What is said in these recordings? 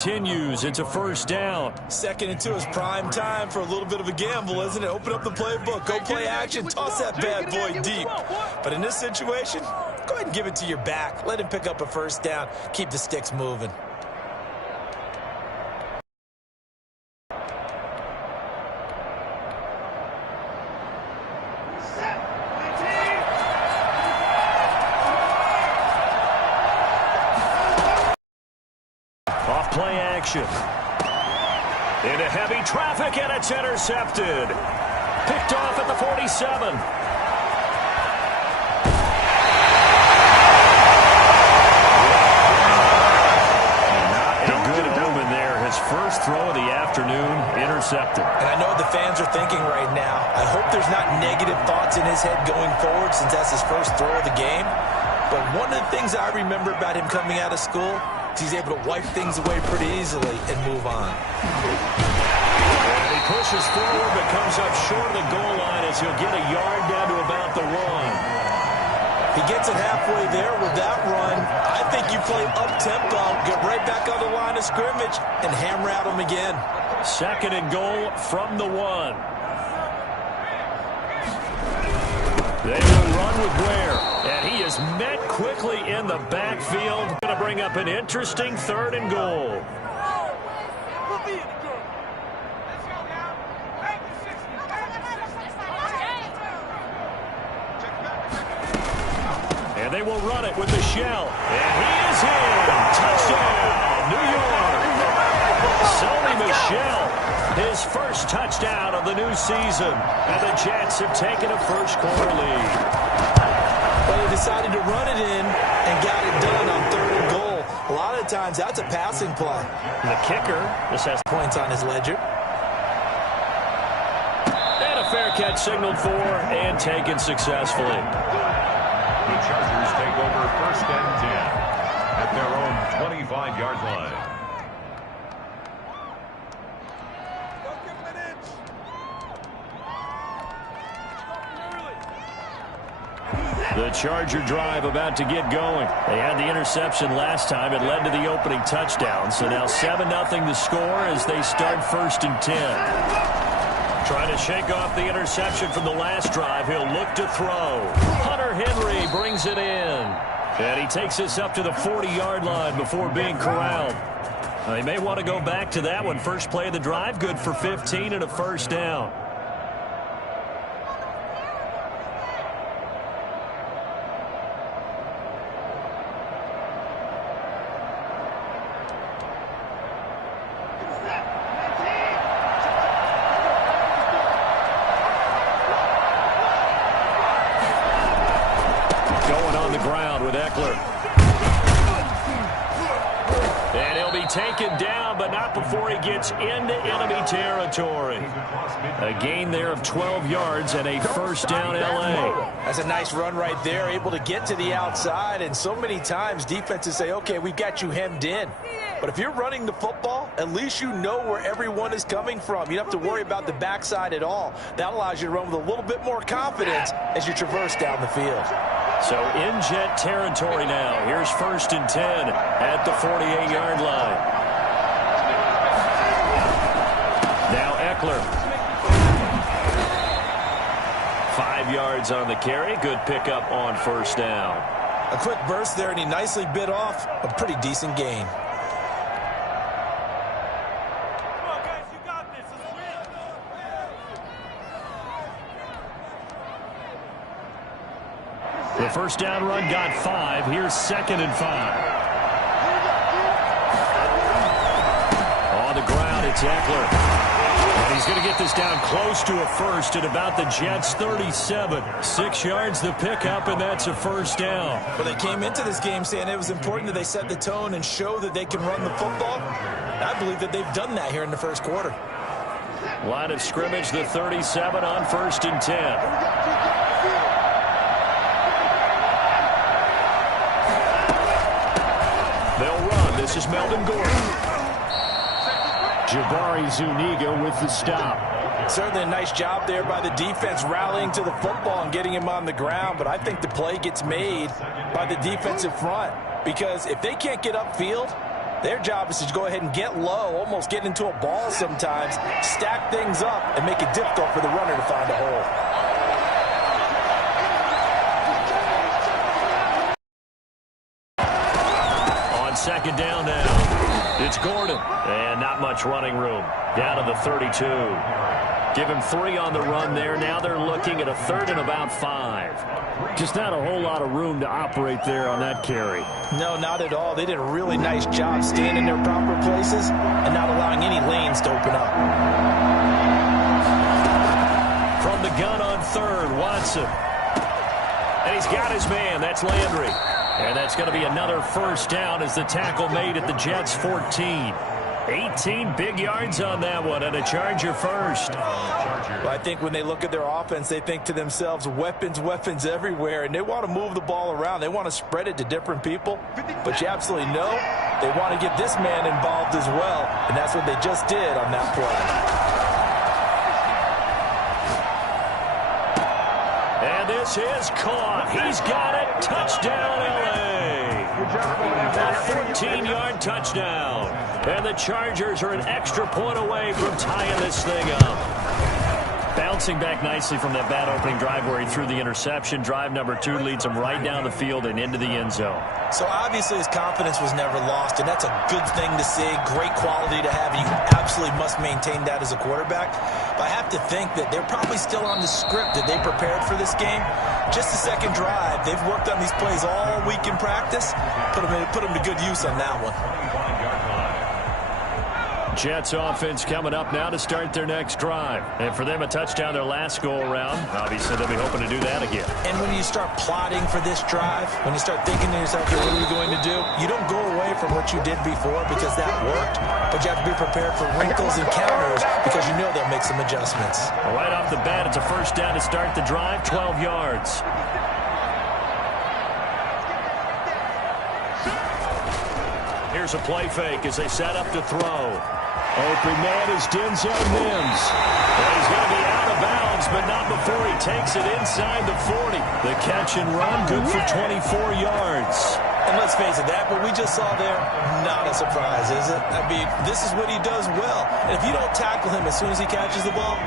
Continues. It's a first down. 2nd and 2 is prime time for a little bit of a gamble, isn't it? Open up the playbook, go play action, toss that bad boy deep. But in this situation, go ahead and give it to your back. Let him pick up a first down. Keep the sticks moving. Play action. Into heavy traffic, and it's intercepted. Picked off at the 47. Not a good omen there. His first throw of the afternoon, intercepted. And I know what the fans are thinking right now. I hope there's not negative thoughts in his head going forward since that's his first throw of the game. But one of the things I remember about him coming out of school, he's able to wipe things away pretty easily and move on. And he pushes forward but comes up short of the goal line as he'll get a yard down to about the 1. He gets it halfway there with that run. I think you play up-tempo, get right back on the line of scrimmage, and hammer at him again. 2nd and goal from the 1. They will run with Ware, and he is met quickly in the backfield. Going to bring up an interesting 3rd and goal. And they will run it with the shell, and he is in. Touchdown, New York. Sony Michel, his first touchdown of the new season, and the Jets have taken a first-quarter lead. Well, they decided to run it in and got it done on 3rd and goal. A lot of times, that's a passing play. And the kicker, this has points on his ledger. And a fair catch signaled for and taken successfully. The Chargers take over 1st and 10 at their own 25-yard line. The Charger drive about to get going. They had the interception last time. It led to the opening touchdown. So now 7-0 the score as they start 1st and 10. Trying to shake off the interception from the last drive. He'll look to throw. Hunter Henry brings it in. And he takes this up to the 40-yard line before being corralled. They may want to go back to that one. First play of the drive, good for 15 and a first down. Taken down, but not before he gets into enemy territory. A gain there of 12 yards and a first down L.A. That's a nice run right there, able to get to the outside. And so many times defenses say, okay, we've got you hemmed in. But if you're running the football, at least you know where everyone is coming from. You don't have to worry about the backside at all. That allows you to run with a little bit more confidence as you traverse down the field. So in Jet territory now. Here's 1st and 10 at the 48-yard line. Now Eckler. 5 yards on the carry. Good pickup on first down. A quick burst there, and he nicely bit off a pretty decent gain. The first down run got 5. Here's 2nd and 5. On the ground, it's Eckler. And he's going to get this down close to a first at about the Jets' 37. 6 yards the pickup, and that's a first down. Well, they came into this game saying it was important that they set the tone and show that they can run the football. I believe that they've done that here in the first quarter. Line of scrimmage, the 37 on 1st and 10. They'll run. This is Melvin Gordon. Jabari Zuniga with the stop. Certainly a nice job there by the defense rallying to the football and getting him on the ground, but I think the play gets made by the defensive front because if they can't get upfield, Their job is to go ahead and get low, almost get into a ball sometimes, stack things up, and make it difficult for the runner to find a hole. On second down now, it's Gordon. And not much running room. Down to the 32. Give him 3 on the run there. Now they're looking at a 3rd and about 5. Just not a whole lot of room to operate there on that carry. No, not at all. They did a really nice job staying in their proper places and not allowing any lanes to open up. From the gun on 3rd, Watson. And he's got his man. That's Landry. And that's going to be another first down as the tackle made at the Jets' 14. 18 big yards on that one, and a Charger first. Well, I think when they look at their offense, they think to themselves, weapons, weapons everywhere, and they want to move the ball around. They want to spread it to different people, but you absolutely know they want to get this man involved as well, and that's what they just did on that play. And this is caught. He's got it. Touchdown, L.A. A 14-yard touchdown. And the Chargers are an extra point away from tying this thing up. Bouncing back nicely from that bad opening drive where he threw the interception. Drive number 2 leads him right down the field and into the end zone. So obviously his confidence was never lost, and that's a good thing to see. Great quality to have. You absolutely must maintain that as a quarterback. But I have to think that they're probably still on the script that they prepared for this game. Just the second drive. They've worked on these plays all week in practice. Put them to good use on that one. Jets offense coming up now to start their next drive. And for them, a touchdown their last go-around. Obviously, they'll be hoping to do that again. And when you start plotting for this drive, when you start thinking to yourself, okay, what are we going to do? You don't go away from what you did before because that worked, but you have to be prepared for wrinkles and counters because you know they'll make some adjustments. Right off the bat, it's a first down to start the drive, 12 yards. Here's a play fake as they set up to throw. Open man is Denzel Mims. And he's going to be out of bounds, but not before he takes it inside the 40. The catch and run, good for 24 yards. And let's face it, that what we just saw there, not a surprise, is it? I mean, this is what he does well. And if you don't tackle him as soon as he catches the ball,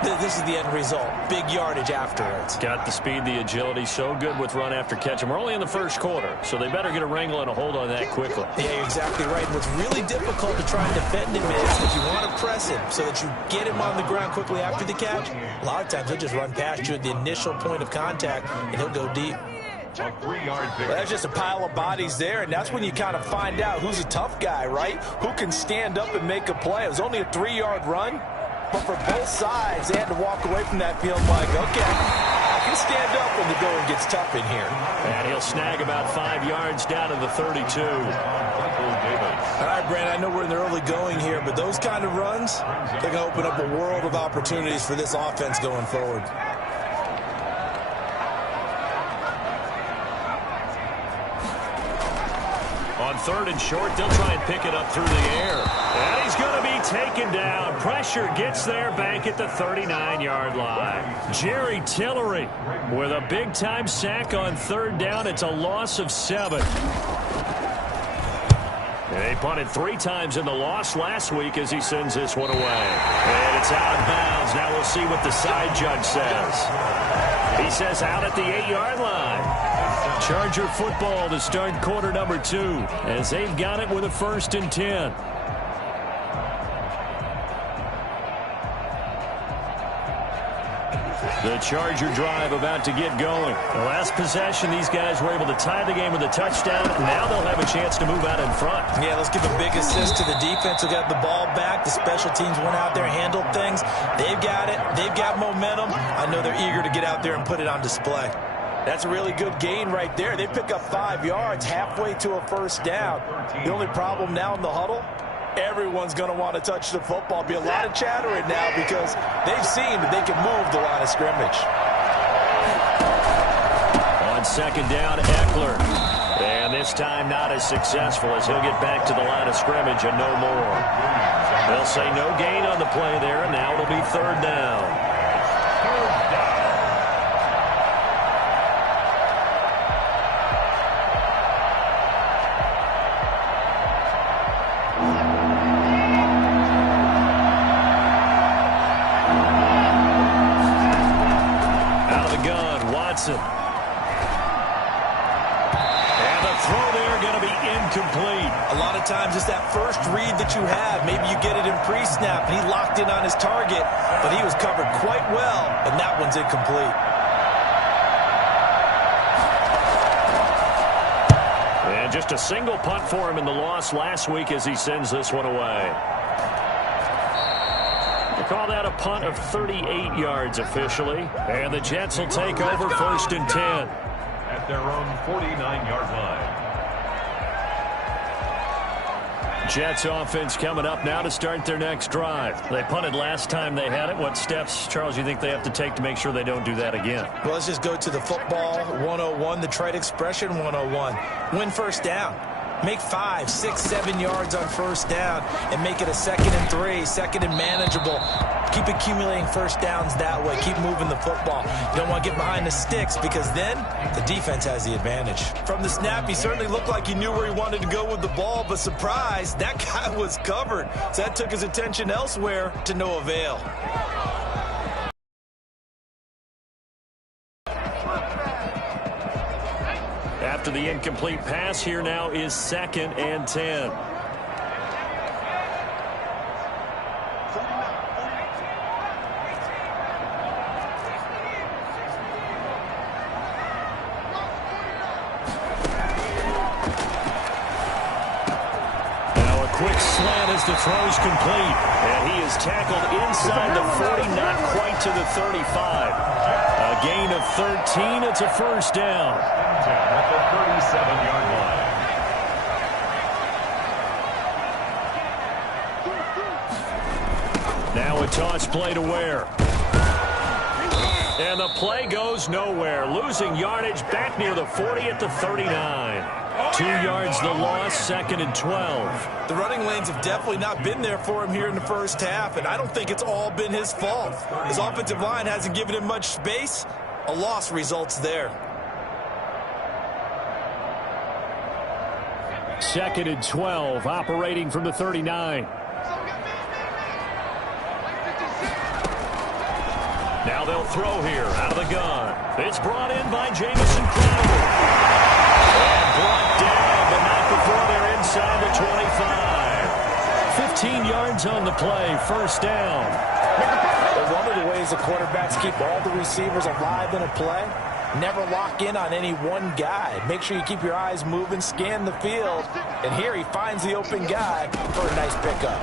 this is the end result. Big yardage afterwards. Got the speed, the agility, so good with run after catch. And we're only in the first quarter, so they better get a wrangle and a hold on that quickly. Yeah, you're exactly right. What's really difficult to try and defend him is if you want to press him so that you get him on the ground quickly after the catch, a lot of times he'll just run past you at the initial point of contact, and he'll go deep. A 3-yard Well, that's just a pile of bodies there, and that's when you kind of find out who's a tough guy, right? Who can stand up and make a play. It was only a 3-yard run, but for both sides, they had to walk away from that field like, okay, I can stand up when the going gets tough in here. And he'll snag about 5 yards down to the 32. All right, Brandon, I know we're in the early going here, but those kind of runs, they're going to open up a world of opportunities for this offense going forward. On 3rd and short, they'll try and pick it up through the air. And he's going to be taken down. Pressure gets there back at the 39-yard line. Jerry Tillery with a big-time sack on 3rd down. It's a loss of 7. They punted 3 times in the loss last week as he sends this one away. And it's out of bounds. Now we'll see what the side judge says. He says out at the 8-yard line. Charger football to start quarter number 2 as they've got it with a 1st and 10. The Charger drive about to get going. The last possession, these guys were able to tie the game with a touchdown. Now they'll have a chance to move out in front. Yeah, let's give a big assist to the defense who got the ball back. The special teams went out there, handled things. They've got it. They've got momentum. I know they're eager to get out there and put it on display. That's a really good gain right there. They pick up 5 yards halfway to a 1st down. The only problem now in the huddle, everyone's going to want to touch the football. Be a lot of chatter right now because they've seen that they can move the line of scrimmage. On 2nd down, Eckler. And this time not as successful as he'll get back to the line of scrimmage and no more. They'll say no gain on the play there, and now it'll be 3rd down. times it's that first read that you have. Maybe you get it in pre-snap, and he locked in on his target, but he was covered quite well, and that one's incomplete. And just a single punt for him in the loss last week as he sends this one away. They call that a punt of 38 yards officially. And the Jets will take over 1st and 10. At their own 49-yard line. Jets offense coming up now to start their next drive. They punted last time they had it. What steps, Charles, you think they have to take to make sure they don't do that again? Well, let's just go to the football 101, the trade expression 101. Win first down. Make 5, 6, 7 yards on first down and make it a 2nd and 3, 2nd and manageable. Keep accumulating first downs that way. Keep moving the football. You don't want to get behind the sticks because then the defense has the advantage. From the snap, he certainly looked like he knew where he wanted to go with the ball, but surprise, that guy was covered. So that took his attention elsewhere to no avail. After the incomplete pass, here now is 2nd and 10. Now a quick slant as the throw's complete. And he is tackled inside the 40, not quite to the 35. A gain of 13. It's a first down. At the 37-yard line. Now a toss play to Ware. And the play goes nowhere. Losing yardage back near the 40 at the 39. 2 yards the loss, 2nd and 12. The running lanes have definitely not been there for him here in the first half, and I don't think it's all been his fault. His offensive line hasn't given him much space. A loss results there. 2nd and 12, operating from the 39. Now they'll throw here out of the gun. It's brought in by Jamison Crowder. And brought down, but not before they're inside the 25. 15 yards on the play, first down. One of the ways the quarterbacks keep all the receivers alive in a play, never lock in on any one guy. Make sure you keep your eyes moving, scan the field. And here he finds the open guy for a nice pickup.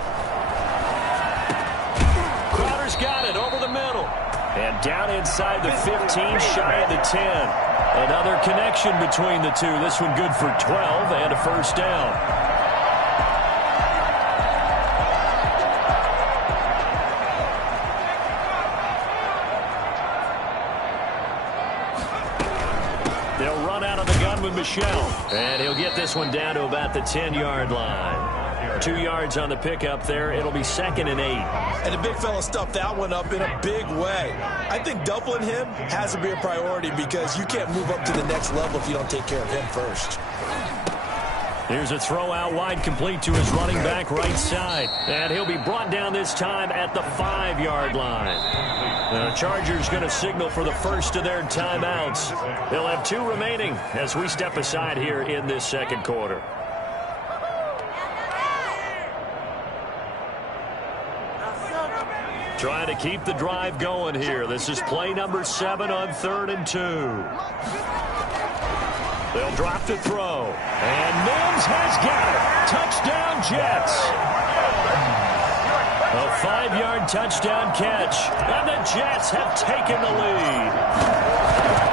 Crowder's got it over the middle. And down inside the 15, shy of the 10. Another connection between the two. This one good for 12 and a first down. They'll run out of the gun with Michel. And he'll get this one down to about the 10-yard line. 2 yards on the pickup there. It'll be 2nd and 8. And the big fella stuffed that one up in a big way. I think doubling him has to be a priority because you can't move up to the next level if you don't take care of him first. Here's a throw out wide, complete to his running back right side. And he'll be brought down this time at the 5-yard line. The Chargers going to signal for the first of their timeouts. They'll have 2 remaining as we step aside here in this second quarter. Trying to keep the drive going here. This is play number 7 on 3rd and 2. They'll drop to throw. And Mims has got it. Touchdown, Jets. A 5-yard touchdown catch. And the Jets have taken the lead.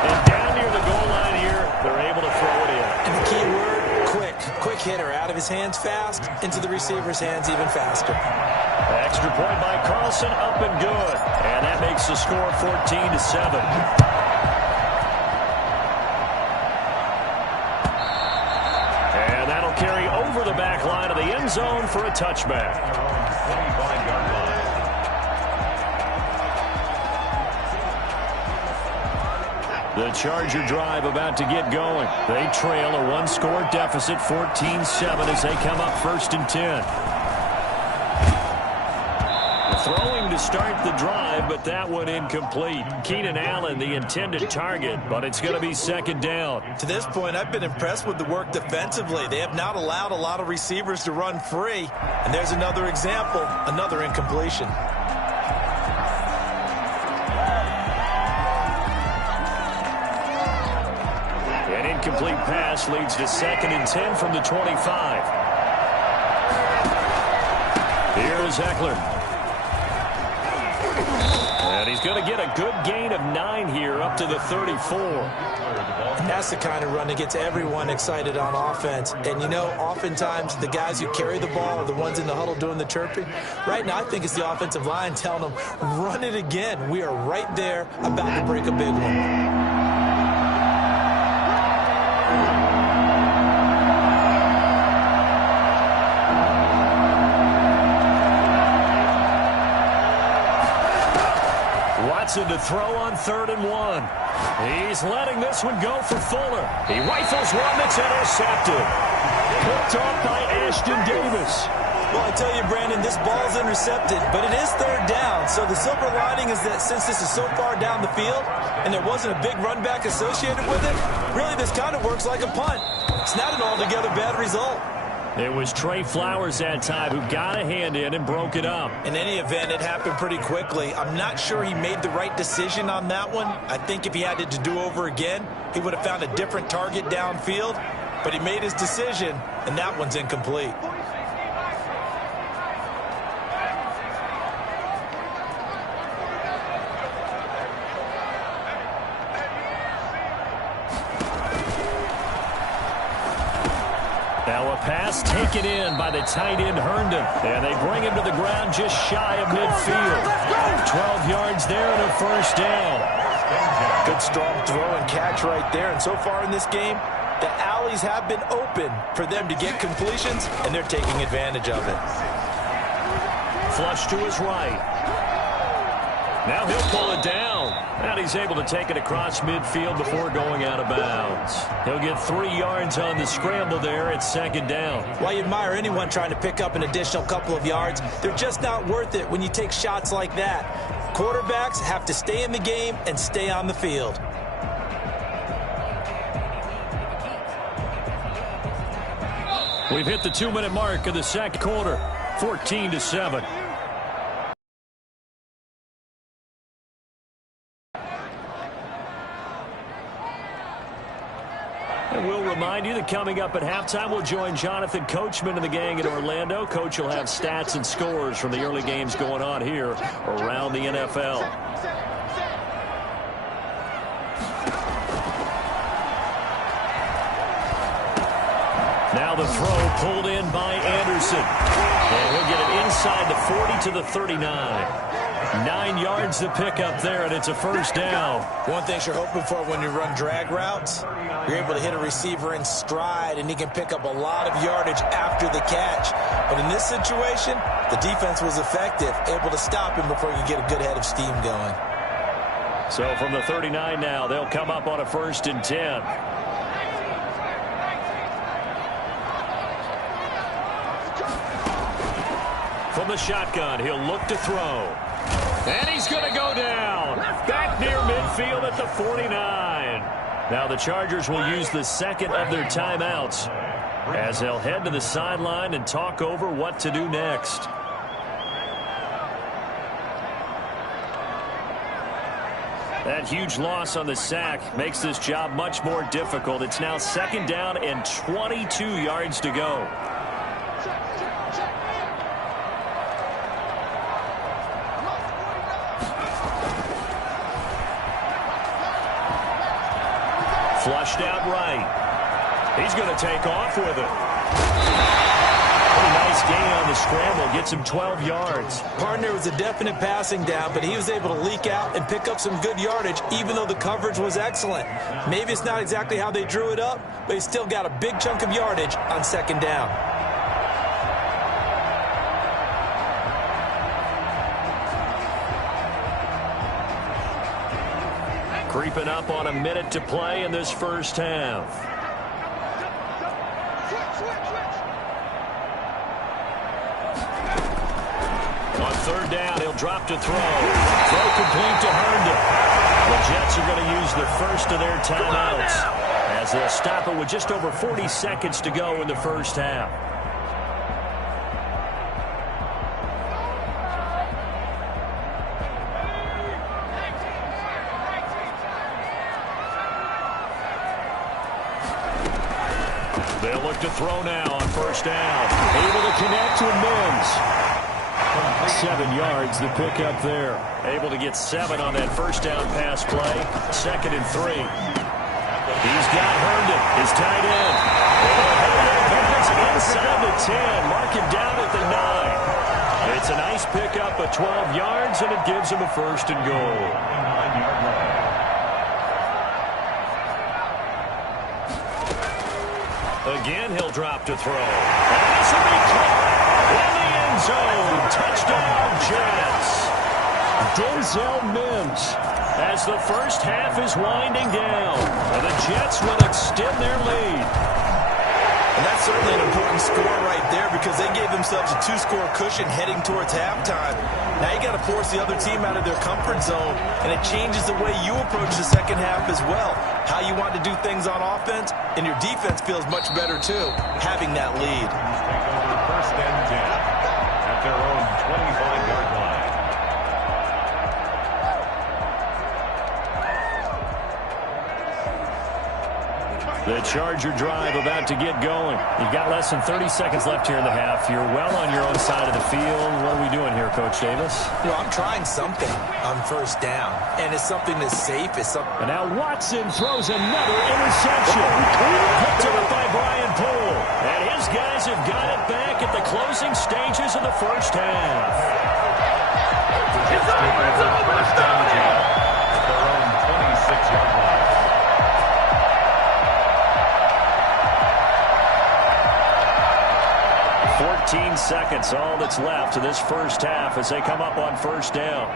And down near the goal line here, they're able to throw it in. And the key word, quick. Quick hitter. Out of his hands fast, into the receiver's hands even faster. Extra point by Carlson, up and good. And that makes the score 14-7. And that'll carry over the back line of the end zone for a touchback. 25-yard line. The Charger drive about to get going. They trail a 1-score deficit, 14-7, as they come up 1st and 10. Throwing to start the drive, but that one incomplete. Keenan Allen, the intended target, but it's going to be second down. To this point, I've been impressed with the work defensively. They have not allowed a lot of receivers to run free. And there's another example, another incompletion. An incomplete pass leads to 2nd and 10 from the 25. Here's Eckler. And he's going to get a good gain of 9 here up to the 34. And that's the kind of run that gets everyone excited on offense. And, you know, oftentimes the guys who carry the ball are the ones in the huddle doing the chirping. Right now, I think it's the offensive line telling them, run it again. We are right there about to break a big one. To throw on 3rd and 1. He's letting this one go for Fuller. He rifles one that's intercepted. Picked off by Ashton Davis. Well, I tell you, Brandon, this ball's intercepted, but it is 3rd down. So the silver lining is that since this is so far down the field and there wasn't a big run back associated with it, really this kind of works like a punt. It's not an altogether bad result. It was Trey Flowers that time who got a hand in and broke it up. In any event, it happened pretty quickly. I'm not sure he made the right decision on that one. I think if he had it to do over again, he would have found a different target downfield. But he made his decision, and that one's incomplete. Now a pass taken in by the tight end Herndon. And they bring him to the ground just shy of midfield. 12 yards there and a 1st down. Good strong throw and catch right there. And so far in this game, the alleys have been open for them to get completions, and they're taking advantage of it. Flush to his right. Now he'll pull it down. And he's able to take it across midfield before going out of bounds. He'll get 3 yards on the scramble there at 2nd down. While you admire anyone trying to pick up an additional couple of yards, they're just not worth it when you take shots like that. Quarterbacks have to stay in the game and stay on the field. We've hit the 2-minute mark of the 2nd quarter, 14-7. And we'll remind you that coming up at halftime, we'll join Jonathan Coachman and the gang in Orlando. Coach will have stats and scores from the early games going on here around the NFL. Now the throw pulled in by Anderson. And he'll get it inside the 40 to the 39. 9 yards to pick up there, and it's a 1st down. One thing you're hoping for when you run drag routes, you're able to hit a receiver in stride, and he can pick up a lot of yardage after the catch. But in this situation, the defense was effective, able to stop him before you get a good head of steam going. So from the 39 now, they'll come up on a 1st and 10. From the shotgun, he'll look to throw. And he's going to go down. Back near midfield at the 49. Now the Chargers will use the 2nd of their timeouts as they'll head to the sideline and talk over what to do next. That huge loss on the sack makes this job much more difficult. It's now 2nd down and 22 yards to go. Flushed out right. He's going to take off with it. Pretty nice gain on the scramble. Gets him 12 yards. Partner was a definite passing down, but he was able to leak out and pick up some good yardage, even though the coverage was excellent. Maybe it's not exactly how they drew it up, but he still got a big chunk of yardage on 2nd down. Creeping up on a minute to play in this 1st half. third down. He'll drop to throw. Throw complete to Herndon. The Jets are going to use the first of their timeouts as they'll stop it with just over 40 seconds to go in the first half. They'll look to throw now on first down. Able to connect with Mims. 7 yards the pickup there. Able to get 7 on that first down pass play. 2nd and 3. He's got Herndon, his tight end. Inside the 10. Mark him down at the 9. It's a nice pickup of 12 yards, and it gives him a 1st and goal. 9-yard line. Again, he'll drop to throw. And this will be caught in the end zone. Touchdown, Jets. Denzel Mims as the first half is winding down. And the Jets will extend their lead. And that's certainly an important score right there because they gave themselves a 2-score cushion heading towards halftime. Now you got to force the other team out of their comfort zone, and it changes the way you approach the second half as well. How you want to do things on offense, and your defense feels much better too, having that lead. Take over 1st and 10 at their own 25-yard line. The Charger drive about to get going. You've got less than 30 seconds left here in the half. You're well on your own side of the field. What are we doing here, Coach Davis? You know, I'm trying something on first down, and it's something that's safe. And now Watson throws another interception. Picked up by Brian Poole. And his guys have got it back at the closing stages of the first half. It's over. 1st and 10 at their own 26-yard line. 14 seconds, all that's left of this first half as they come up on first down.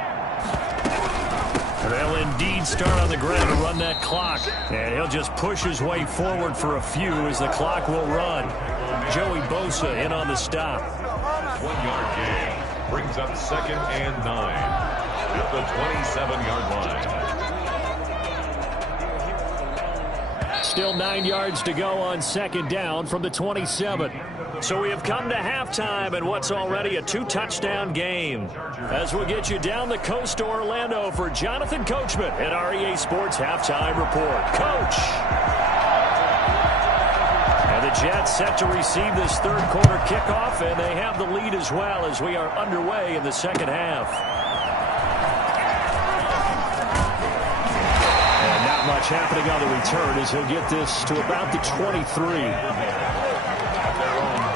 They'll indeed start on the ground to run that clock. And he'll just push his way forward for a few as the clock will run. Joey Bosa in on the stop. 1-yard gain brings up 2nd and 9 at the 27-yard line. Still 9 yards to go on 2nd down from the 27. So we have come to halftime in what's already a 2-touchdown game. As we get you down the coast to Orlando for Jonathan Coachman at our EA Sports Halftime Report. Coach! And the Jets set to receive this third quarter kickoff, and they have the lead as well as we are underway in the second half. And not much happening on the return as he'll get this to about the 23.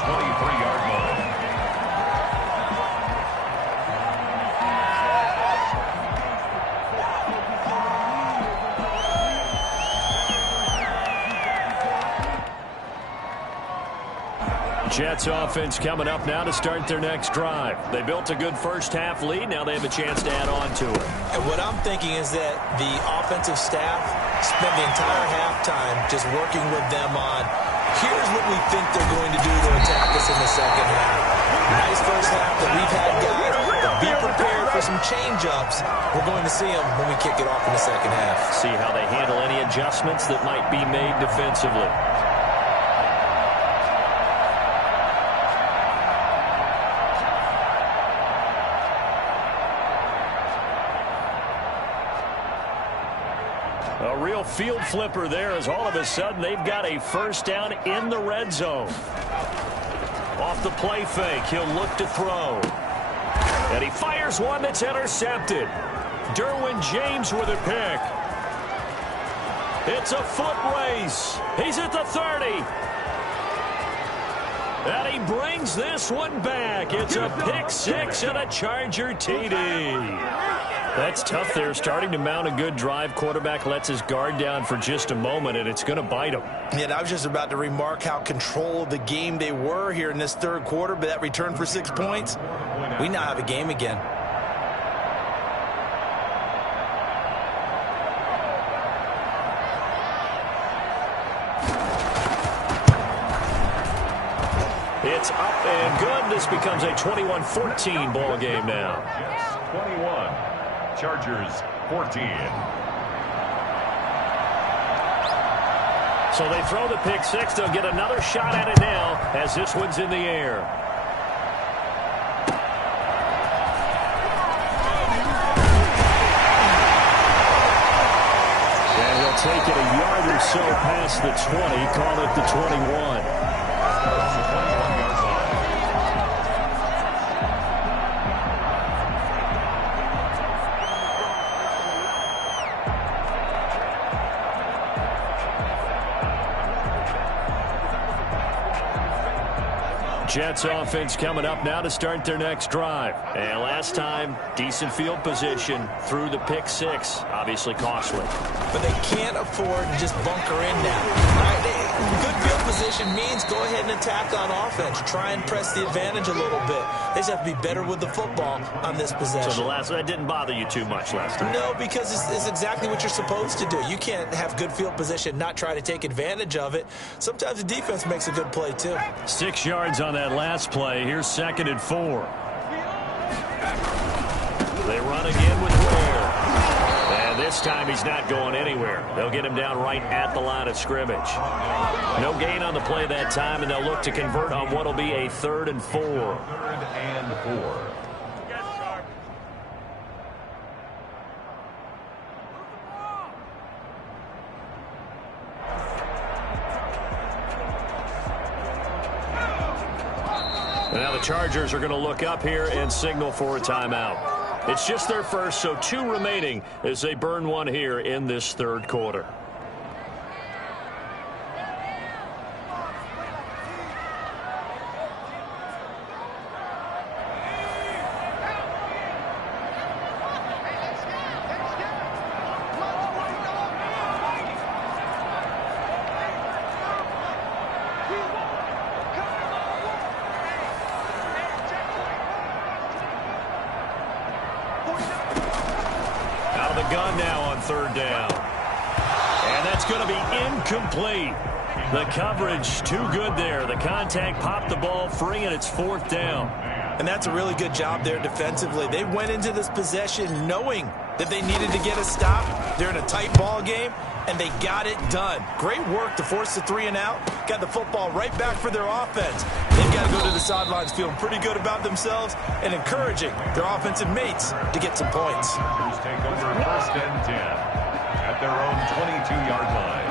23-yard line. Jets offense coming up now to start their next drive. They built a good first half lead. Now they have a chance to add on to it. And what I'm thinking is that the offensive staff spent the entire halftime just working with them on here's what we think they're going to do to attack us in the second half. Nice first half that we've had, guys. But be prepared for some change-ups. We're going to see them when we kick it off in the second half. See how they handle any adjustments that might be made defensively. A real field flipper there as all of a sudden they've got a first down in the red zone. Off the play fake, he'll look to throw. And he fires one that's intercepted. Derwin James with a pick. It's a foot race. He's at the 30. And he brings this one back. It's a pick six and a Charger TD. That's tough there, starting to mount a good drive. Quarterback lets his guard down for just a moment, and it's going to bite him. Yeah, I was just about to remark how control of the game they were here in this third quarter, but that return for 6 points, we now have a game again. It's up and good. This becomes a 21-14 ball game now. 21. Chargers 14. So they throw the pick six. They'll get another shot at it now as this one's in the air. And he'll take it a yard or so past the 20, call it the 21. Jets offense coming up now to start their next drive. And last time, decent field position through the pick six. Obviously costly. But they can't afford to just bunker in now. Right? Good field position means go ahead and attack on offense. Try and press the advantage a little bit. They just have to be better with the football on this possession. So that didn't bother you too much last time? No, because it's exactly what you're supposed to do. You can't have good field position, not try to take advantage of it. Sometimes the defense makes a good play, too. 6 yards on that last play. Here's 2nd and 4. They run again with Ware. And this time he's not going anywhere. They'll get him down right at the line of scrimmage. No gain on the play that time, and they'll look to convert on what will be a 3rd and 4. 3rd and 4. Now the Chargers are going to look up here and signal for a timeout. It's just their first, so 2 remaining as they burn one here in this 3rd quarter. Gun now on 3rd down. And that's going to be incomplete. The coverage too good there. The contact popped the ball free, and it's 4th down. And that's a really good job there defensively. They went into this possession knowing that they needed to get a stop. They're in a tight ball game, and they got it done. Great work to force the 3 and out. Got the football right back for their offense. They've got to go to the sidelines feeling pretty good about themselves and encouraging their offensive mates to get some points. Take over 1st and 10 at their own 22-yard line.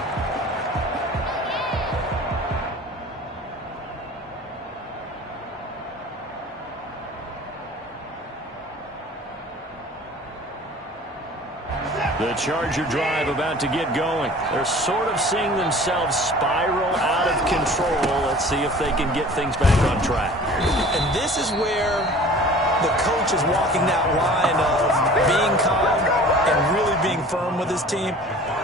The Charger drive about to get going. They're sort of seeing themselves spiral out of control. Let's see if they can get things back on track. And this is where the coach is walking that line of being calm and really being firm with his team.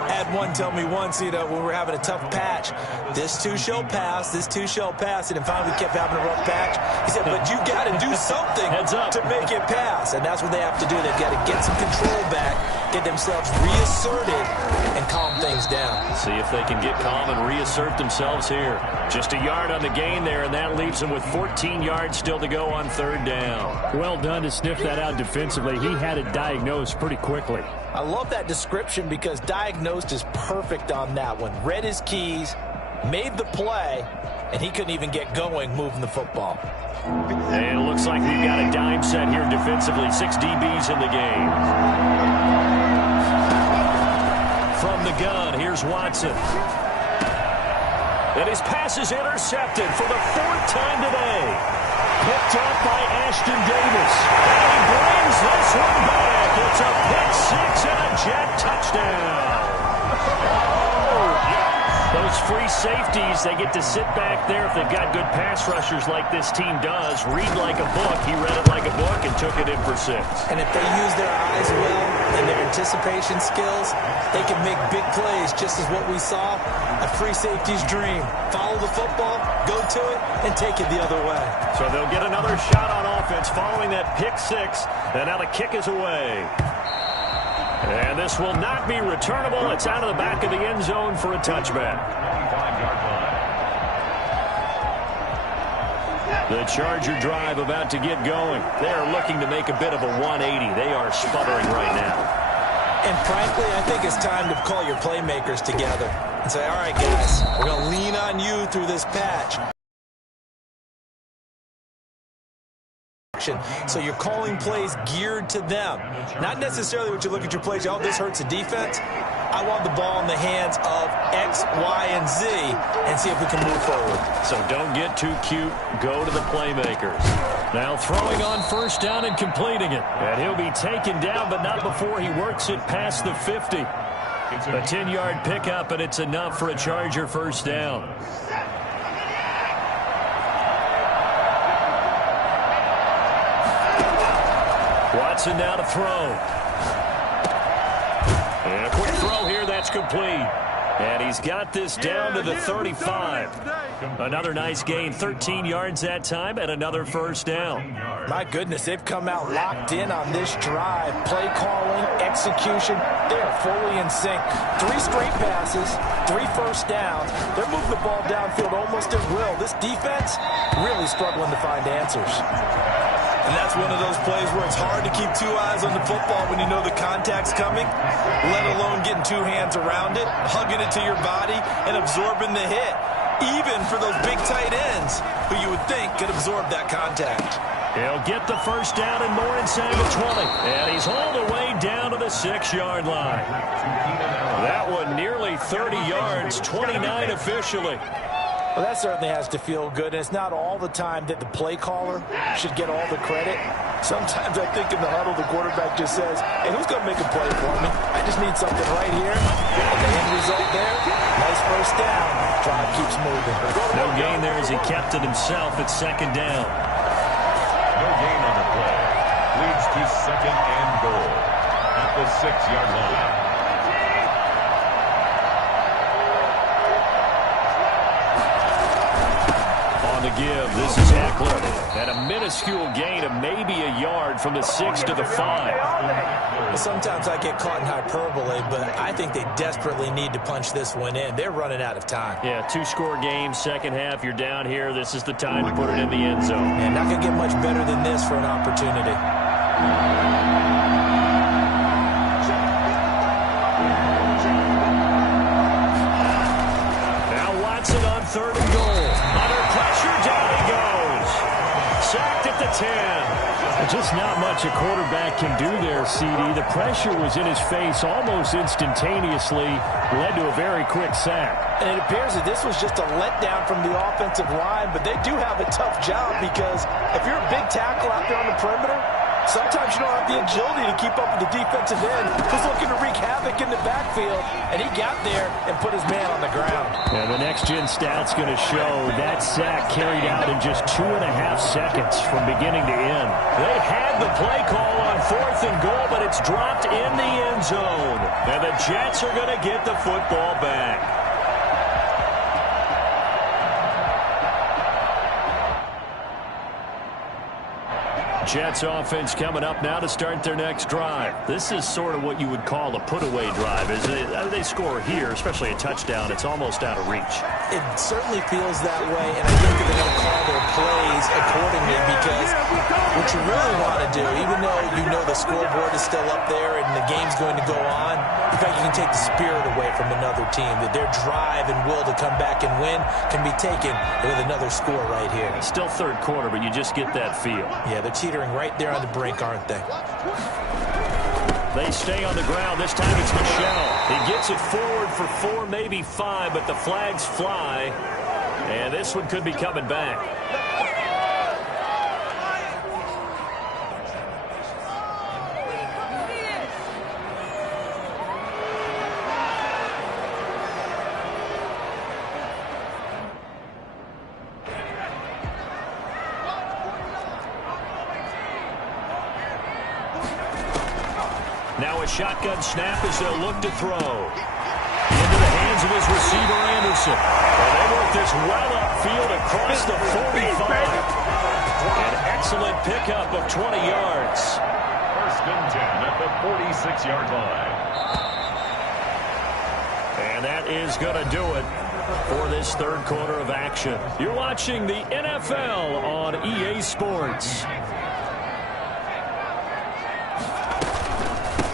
Had one tell me once, when we were having a tough patch, this too shall pass, this too shall pass. And then finally we kept having a rough patch. He said, but you got to do something to make it pass. And that's what they have to do. They've got to get some control back, get themselves reasserted, and calm things down. See if they can get calm and reassert themselves here. Just a yard on the gain there, and that leaves them with 14 yards still to go on 3rd down. Well done to sniff that out defensively. He had it diagnosed pretty quickly. I love that description because diagnosed is perfect on that one. Read his keys, made the play, and he couldn't even get going moving the football. And it looks like we've got a dime set here defensively. 6 DBs in the game. From the gun, here's Watson. And his pass is intercepted for the 4th time today. Picked up by Ashton Davis. And he brings this one back. It's a pick 6 and a Jet touchdown. Those free safeties, they get to sit back there if they've got good pass rushers like this team does. Read like a book. He read it like a book and took it in for 6. And if they use their eyes well and their anticipation skills, they can make big plays, just as what we saw. A free safety's dream. Follow the football, go to it, and take it the other way. So they'll get another shot on offense following that pick 6. And now the kick is away. And this will not be returnable. It's out of the back of the end zone for a touchback. 25-yard line. The Charger drive about to get going. They are looking to make a bit of a 180. They are sputtering right now. And frankly, I think it's time to call your playmakers together and say, all right, guys, we're going to lean on you through this patch. So you're calling plays geared to them. Not necessarily what you look at your plays, oh, this hurts the defense. I want the ball in the hands of X, Y, and Z and see if we can move forward. So don't get too cute. Go to the playmakers. Now throwing on first down and completing it. And he'll be taken down, but not before he works it past the 50. A 10-yard pickup, and it's enough for a Charger first down. Watson now to throw. And a quick throw here, that's complete. And he's got this down to the 35. Another nice gain, 13 yards that time, and another first down. My goodness, they've come out locked in on this drive. Play calling, execution, they are fully in sync. 3 straight passes, 3 first downs. They're moving the ball downfield almost at will. This defense really struggling to find answers. And that's one of those plays where it's hard to keep 2 eyes on the football when you know the contact's coming, let alone getting 2 hands around it, hugging it to your body, and absorbing the hit, even for those big tight ends who you would think could absorb that contact. He'll get the first down and more inside the 20. And he's hauled away down to the 6-yard line. That one nearly 30 yards, 29 officially. Well, that certainly has to feel good, and it's not all the time that the play caller should get all the credit. Sometimes I think in the huddle, the quarterback just says, hey, who's going to make a play for me? I just need something right here. And the end result there, nice first down. Drive keeps moving. No gain there as he kept it himself at second down. No gain on the play. Leads to second and goal at the 6-yard line. To give, this is Eckler, and a minuscule gain of maybe a yard from the 6 to the 5. Sometimes I get caught in hyperbole, but I think they desperately need to punch this one in. They're running out of time. Yeah, 2-score game, second half, you're down here. This is the time to put it in the end zone. And not going to get much better than this for an opportunity. Now Watson on 3rd and goal. Down he goes. Sacked at the 10. Just not much a quarterback can do there, CD. The pressure was in his face almost instantaneously. Led to a very quick sack. And it appears that this was just a letdown from the offensive line, but they do have a tough job because if you're a big tackle out there on the perimeter, sometimes you don't have the agility to keep up with the defensive end who's looking to wreak havoc in the backfield, and he got there and put his man on the ground. Yeah, the next-gen stat's going to show that sack carried out in just 2.5 seconds from beginning to end. They had the play call on 4th and goal, but it's dropped in the end zone. And the Jets are going to get the football back. Jets offense coming up now to start their next drive. This is sort of what you would call a put-away drive. As they score here, especially a touchdown, it's almost out of reach. It certainly feels that way, and I think they're going to call their plays accordingly because what you really want to do, even though you know the scoreboard is still up there and the game's going to go on, in fact, you can take the spirit away from another team, that their drive and will to come back and win can be taken with another score right here. Still 3rd quarter, but you just get that feel. Yeah, they're teetering right there on the brink, aren't they? They stay on the ground. This time it's Michel. He gets it forward for 4, maybe 5, but the flags fly. And this one could be coming back. Now a shotgun snap as they'll look to throw. Into the hands of his receiver, Anderson. And they work this well upfield across the 45. An excellent pickup of 20 yards. 1st and 10 at the 46-yard line. And that is going to do it for this third quarter of action. You're watching the NFL on EA Sports.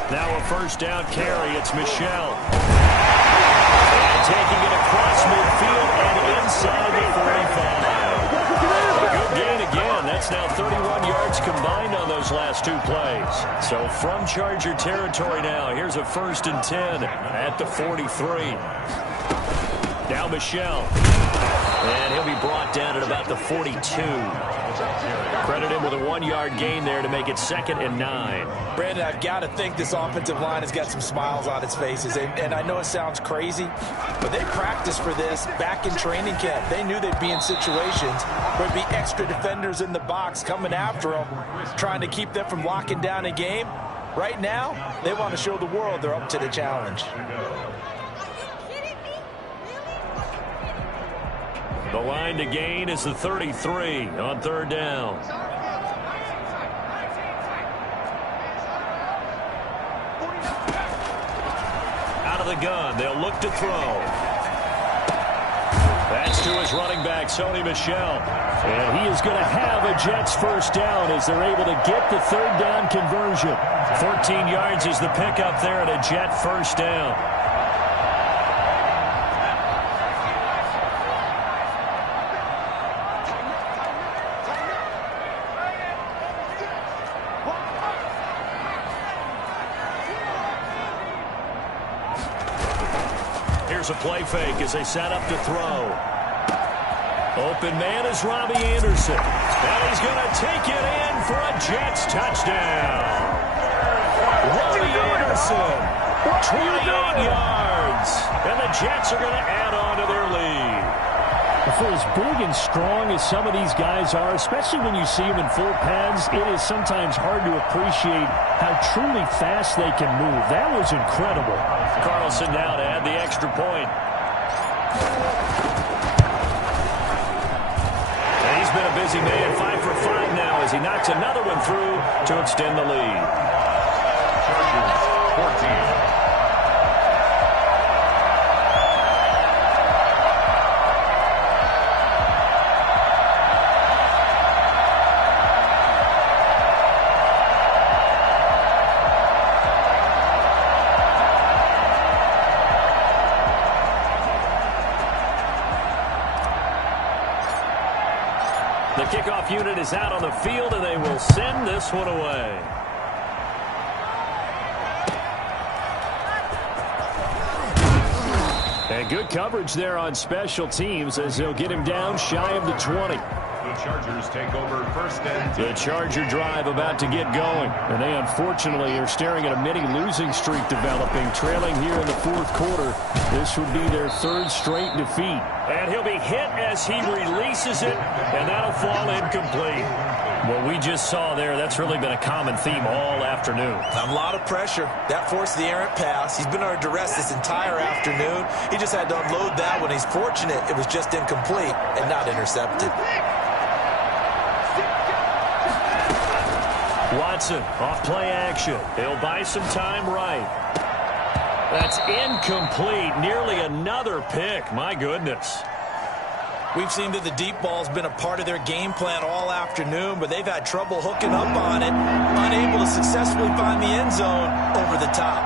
Now a first down carry. It's Michel. And taking it across midfield and inside the 45. A good gain again. That's now 31 yards combined on those last two plays. So from Charger territory now, here's a 1st and 10 at the 43. Now Michel. And he'll be brought down at about the 42. Credit him with a 1-yard gain there to make it 2nd and 9. Brandon, I've got to think this offensive line has got some smiles on its faces. And I know it sounds crazy, but they practiced for this back in training camp. They knew they'd be in situations where there'd be extra defenders in the box coming after them, trying to keep them from locking down a game. Right now, they want to show the world they're up to the challenge. The line to gain is the 33 on 3rd down. Out of the gun, they'll look to throw. That's to his running back, Sony Michel. And he is going to have a Jets first down as they're able to get the 3rd down conversion. 14 yards is the pickup there at a Jet first down. Here's a play fake as they set up to throw. Open man is Robbie Anderson. And he's going to take it in for a Jets touchdown. Robbie Anderson, 28 yards. And the Jets are going to add on to their lead. For as big and strong as some of these guys are, especially when you see them in full pads, it is sometimes hard to appreciate how truly fast they can move. That was incredible. Carlson now to add the extra point. And he's been a busy man, 5 for 5 now as he knocks another one through to extend the lead. Chargers 14. The kickoff unit is out on the field, and they will send this one away. And good coverage there on special teams as they'll get him down shy of the 20. The Chargers take over 1st and 10. The Charger drive about to get going. And they unfortunately are staring at a mini losing streak developing, trailing here in the 4th quarter. This would be their 3rd straight defeat. And he'll be hit as he releases it, and that'll fall incomplete. What we just saw there, that's really been a common theme all afternoon. A lot of pressure. That forced the errant pass. He's been under duress this entire afternoon. He just had to unload that one. He's fortunate it was just incomplete and not intercepted. Watson, off play action. He'll buy some time right. That's incomplete. Nearly another pick. My goodness. We've seen that the deep ball's been a part of their game plan all afternoon, but they've had trouble hooking up on it, unable to successfully find the end zone over the top.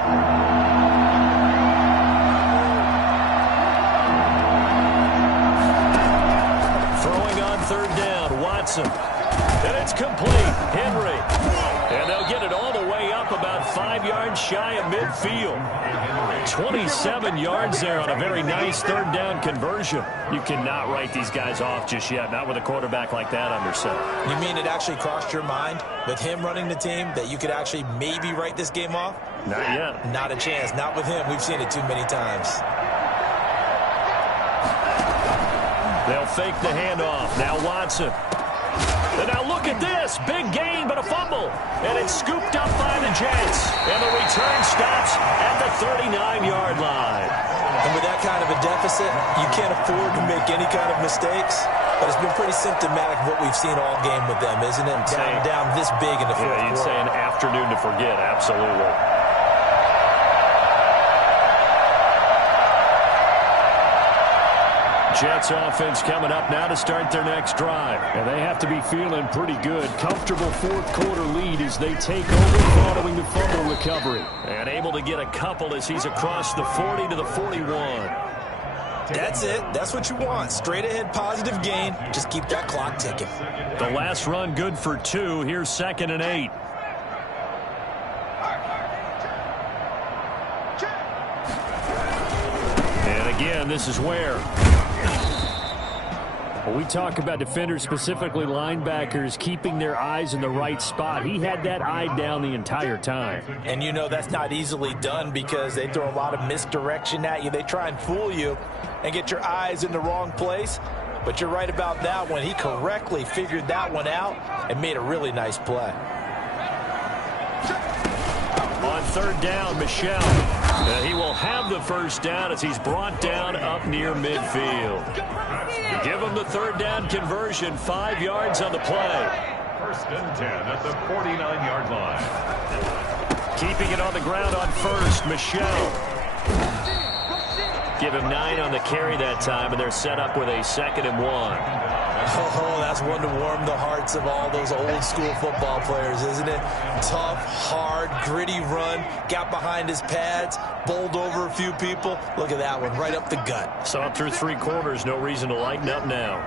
Throwing on 3rd down, Watson. And it's complete. Henry. And they'll get it all the way up about 5 yards shy of midfield. 27 yards there on a very nice 3rd down conversion. You cannot write these guys off just yet, not with a quarterback like that under center. You mean it actually crossed your mind with him running the team that you could actually maybe write this game off? Not yet. Not a chance. Not with him. We've seen it too many times. They'll fake the handoff. Now Watson. And now look at this. Big gain, but a fumble. And it's scooped up by the Jets. And the return stops at the 39-yard line. And with that kind of a deficit, you can't afford to make any kind of mistakes. But it's been pretty symptomatic of what we've seen all game with them, isn't it? Down this big in the fourth quarter. You'd say an afternoon to forget. Absolutely. Jets offense coming up now to start their next drive. And they have to be feeling pretty good. Comfortable fourth-quarter lead as they take over following the fumble recovery. And able to get a couple as he's across the 40 to the 41. That's it. That's what you want. Straight ahead positive gain. Just keep that clock ticking. The last run good for 2. Here's 2nd and 8. And again, this is where. When we talk about defenders, specifically linebackers, keeping their eyes in the right spot. He had that eye down the entire time. And you know that's not easily done because they throw a lot of misdirection at you. They try and fool you and get your eyes in the wrong place. But you're right about that one. He correctly figured that one out and made a really nice play. On 3rd down, Michel. He will have the first down as he's brought down up near midfield. Give him the 3rd down conversion, 5 yards on the play. 1st and 10 at the 49-yard line. Keeping it on the ground on 1st, Michel. Give him 9 on the carry that time, and they're set up with a 2nd and 1. Oh, that's one to warm the hearts of all those old school football players, isn't it? Tough, hard, gritty run, got behind his pads, bowled over a few people. Look at that one, right up the gut. So up through 3 quarters, no reason to lighten up now.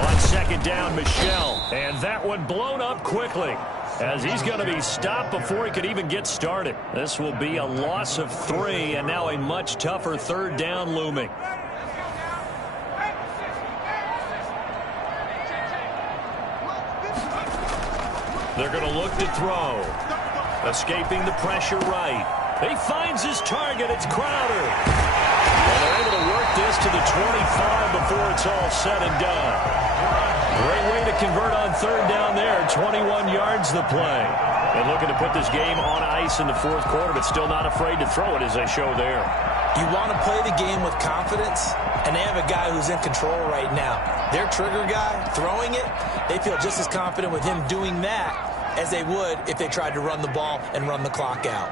On 2nd down, Michel, and that one blown up quickly as he's going to be stopped before he could even get started. This will be a loss of 3, and now a much tougher 3rd down looming. They're going to look to throw. Escaping the pressure right. He finds his target. It's Crowder. And they're able to work this to the 25 before it's all said and done. Great way to convert on 3rd down there. 21 yards the play. And looking to put this game on ice in the 4th quarter, but still not afraid to throw it as they show there. You want to play the game with confidence, and they have a guy who's in control right now. Their trigger guy, throwing it, they feel just as confident with him doing that as they would if they tried to run the ball and run the clock out.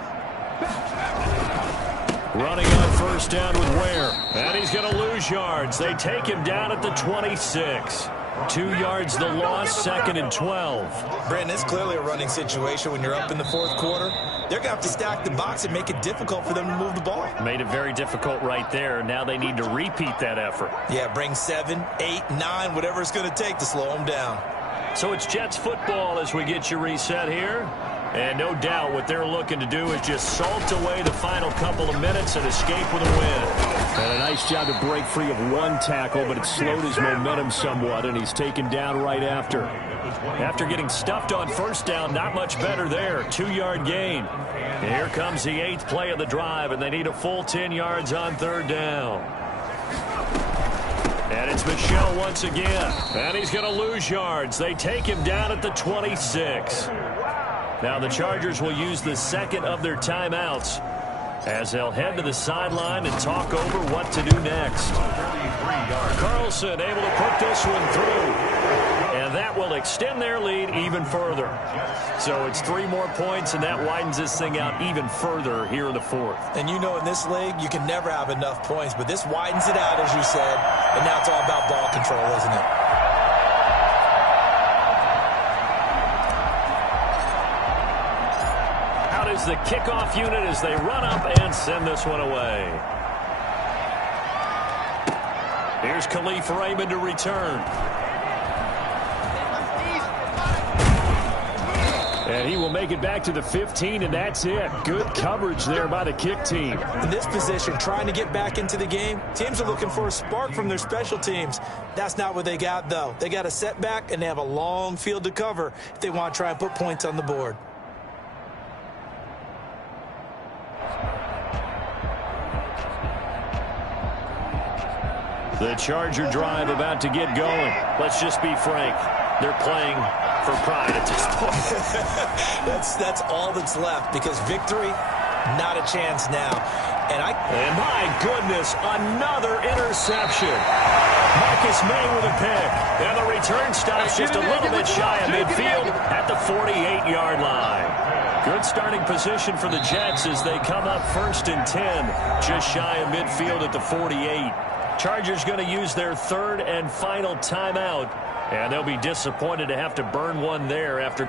Running on 1st down with Ware. And he's going to lose yards. They take him down at the 26. 2 yards the loss, 2nd and 12. Brandon, it's clearly a running situation when you're up in the 4th quarter. They're going to have to stack the box and make it difficult for them to move the ball. Made it very difficult right there. Now they need to repeat that effort. Yeah, bring 7, 8, 9, whatever it's going to take to slow them down. So it's Jets football as we get you reset here. And no doubt what they're looking to do is just salt away the final couple of minutes and escape with a win. And a nice job to break free of 1 tackle, but it slowed his momentum somewhat, and he's taken down right after. After getting stuffed on 1st down, not much better there. 2-yard gain. And here comes the 8th play of the drive, and they need a full 10 yards on 3rd down. And it's Michel once again. And he's going to lose yards. They take him down at the 26. Now the Chargers will use the 2nd of their timeouts as they'll head to the sideline and talk over what to do next. Carlson able to put this one through. And that will extend their lead even further. So it's 3 more points, and that widens this thing out even further here in the 4th. And you know in this league, you can never have enough points, but this widens it out, as you said, and now it's all about ball control, isn't it? Out is the kickoff unit as they run up and send this one away. Here's Khalif Raymond to return. And he will make it back to the 15, and that's it. Good coverage there by the kick team. In this position, trying to get back into the game, teams are looking for a spark from their special teams. That's not what they got, though. They got a setback, and they have a long field to cover if they want to try and put points on the board. The Charger drive about to get going. Let's just be frank. They're playing for pride at this point. That's all that's left because victory, not a chance now. And my goodness, another interception. Marcus May with a pick. And the return stops just a little bit shy of midfield at the 48-yard line. Good starting position for the Jets as they come up 1st and 10, just shy of midfield at the 48. Chargers going to use their 3rd and final timeout, and they'll be disappointed to have to burn one there after.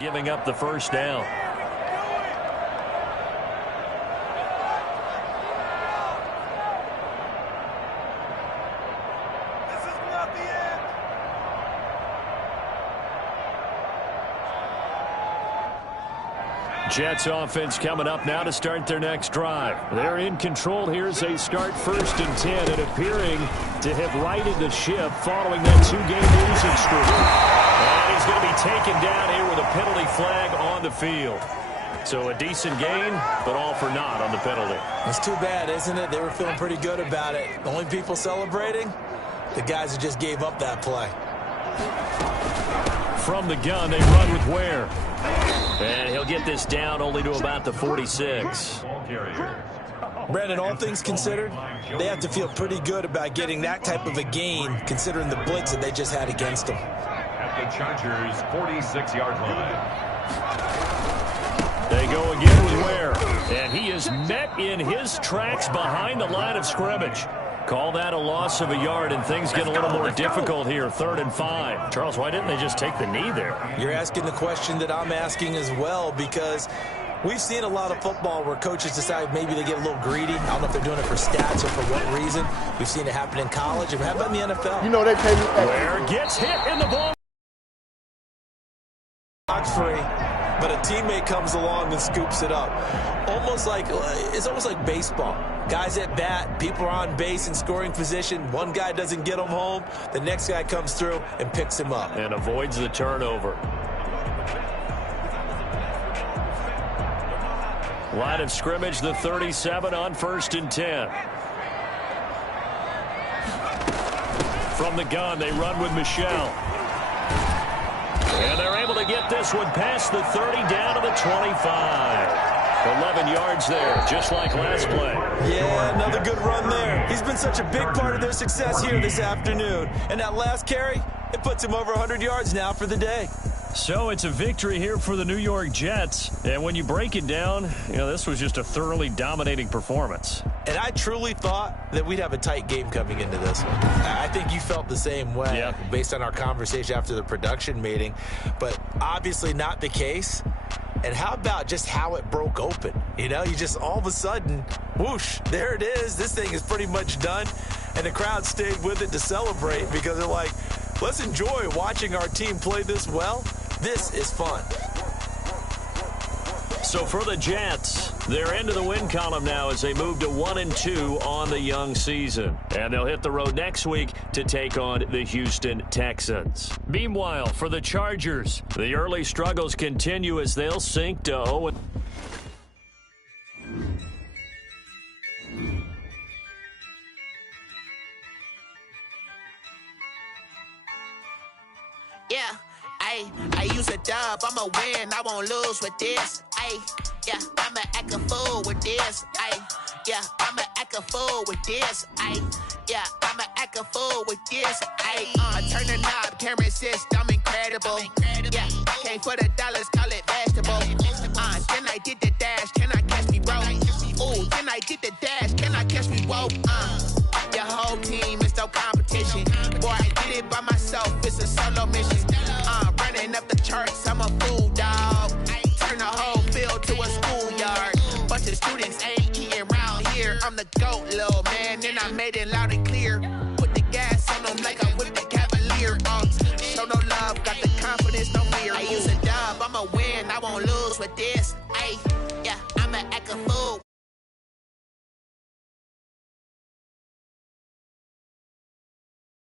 Giving up the first down. This is not the end. Jets offense coming up now to start their next drive. They're in control here as they start 1st and 10 and appearing to have righted the ship following that 2-game losing streak. And he's going to be taken down here with a penalty flag on the field. So a decent gain, but all for naught on the penalty. It's too bad, isn't it? They were feeling pretty good about it. The only people celebrating, the guys who just gave up that play. From the gun, they run with Ware. And he'll get this down only to about the 46. Brandon, all things considered, they have to feel pretty good about getting that type of a gain, considering the blitz that they just had against them. At the Chargers' 46-yard line. They go again with Ware. And he is met in his tracks behind the line of scrimmage. Call that a loss of a yard, and things get a little more difficult here. 3rd and 5. Charles, why didn't they just take the knee there? You're asking the question that I'm asking as well, because we've seen a lot of football where coaches decide maybe they get a little greedy. I don't know if they're doing it for stats or for what reason. We've seen it happen in college. How about in the NFL? You know they pay me. Ware gets hit in the ball. Box free, but a teammate comes along and scoops it up. It's almost like baseball. Guys at bat, people are on base in scoring position. One guy doesn't get him home. The next guy comes through and picks him up. And avoids the turnover. Line of scrimmage, the 37 on 1st and 10. From the gun, they run with Michel. And they're able to get this one past the 30 down to the 25. 11 yards there, just like last play. Yeah, another good run there. He's been such a big part of their success here this afternoon. And that last carry, it puts him over 100 yards now for the day. So it's a victory here for the New York Jets. And when you break it down, this was just a thoroughly dominating performance. And I truly thought that we'd have a tight game coming into this one. I think you felt the same way based on our conversation after the production meeting. But obviously not the case. And how about just how it broke open? You just all of a sudden, whoosh, there it is. This thing is pretty much done. And the crowd stayed with it to celebrate because they're like, let's enjoy watching our team play this well. This is fun. So for the Jets, they're into the win column now as they move to 1-2 on the young season. And they'll hit the road next week to take on the Houston Texans. Meanwhile, for the Chargers, the early struggles continue as they'll sink to 0. Yeah, I use a dub, I'ma win, I won't lose with this. Yeah, I'ma act a fool with this. Yeah, I'ma act a fool with this. Yeah, I'ma act a fool with this. I turn the knob, can't resist, I'm incredible. Yeah, came for the dollars, call it vegetable. Then I did the dash, can I